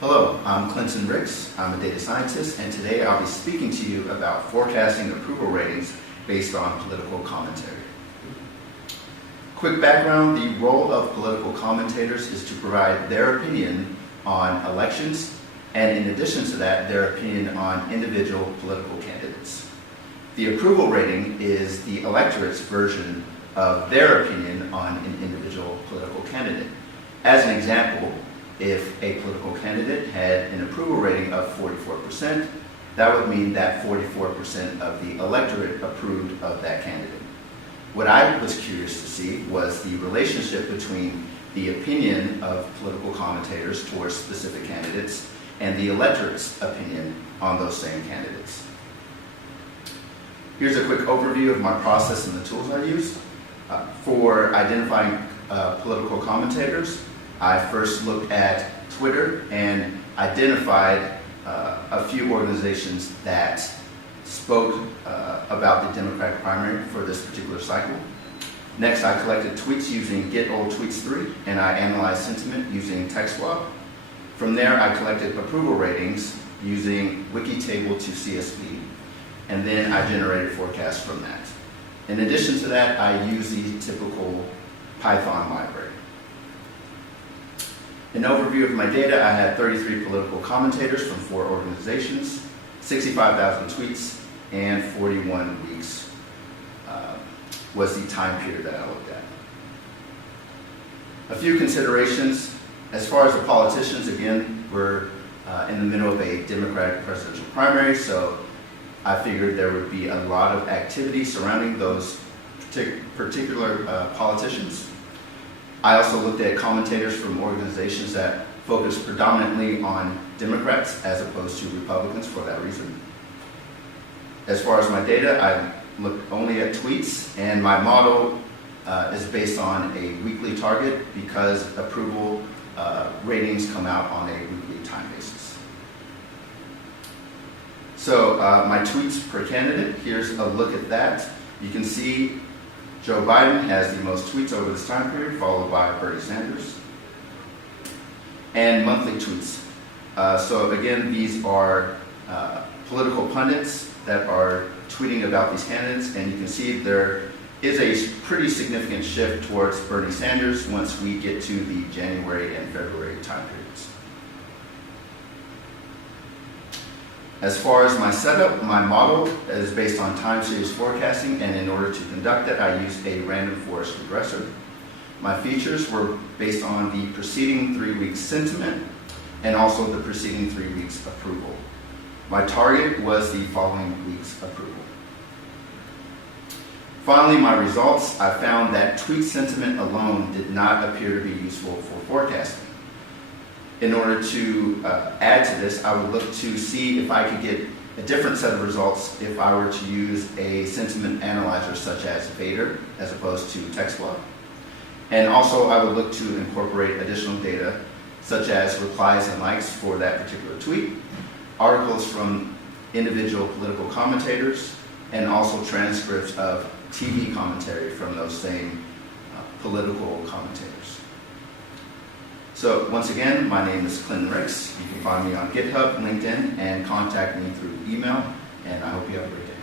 Hello, I'm Clinton Ricks. I'm a data scientist, and today I'll be speaking to you about forecasting approval ratings based on political commentary. Quick background, the role of political commentators is to provide their opinion on elections, and in addition to that, their opinion on individual political candidates. The approval rating is the electorate's version of their opinion on an individual political candidate. As an example, if a political candidate had an approval rating of 44%, that would mean that 44% of the electorate approved of that candidate. What I was curious to see was the relationship between the opinion of political commentators towards specific candidates and the electorate's opinion on those same candidates. Here's a quick overview of my process and the tools I used. For identifying political commentators, I first looked at Twitter and identified a few organizations that spoke about the Democratic primary for this particular cycle. Next, I collected tweets using Get Old Tweets 3, and I analyzed sentiment using TextSwap. From there, I collected approval ratings using Wikitable to CSV, and then I generated forecasts from that. In addition to that, I used the typical Python library. An overview of my data, I had 33 political commentators from 4 organizations, 65,000 tweets, and 41 weeks was the time period that I looked at. A few considerations. As far as the politicians, again, we're in the middle of a Democratic presidential primary, so I figured there would be a lot of activity surrounding those particular politicians. I also looked at commentators from organizations that focus predominantly on Democrats as opposed to Republicans for that reason. As far as my data, I looked only at tweets, and my model is based on a weekly target because approval ratings come out on a weekly time basis. So my tweets per candidate, here's a look at that. You can see Joe Biden has the most tweets over this time period, followed by Bernie Sanders. And monthly tweets. So again, these are political pundits that are tweeting about these candidates, and you can see there is a pretty significant shift towards Bernie Sanders once we get to the January and February time periods. As far as my setup, my model is based on time series forecasting, and in order to conduct it, I used a random forest regressor. My features were based on the preceding 3 weeks sentiment and also the preceding 3 weeks approval. My target was the following week's approval. Finally, my results, I found that tweet sentiment alone did not appear to be useful for forecasting. In order to add to this, I would look to see if I could get a different set of results if I were to use a sentiment analyzer such as Vader as opposed to TextSwap. And also I would look to incorporate additional data such as replies and likes for that particular tweet, articles from individual political commentators, and also transcripts of TV commentary from those same political commentators. So once again, my name is Clinton Ricks. You can find me on GitHub, LinkedIn, and contact me through email, and I hope you have a great day.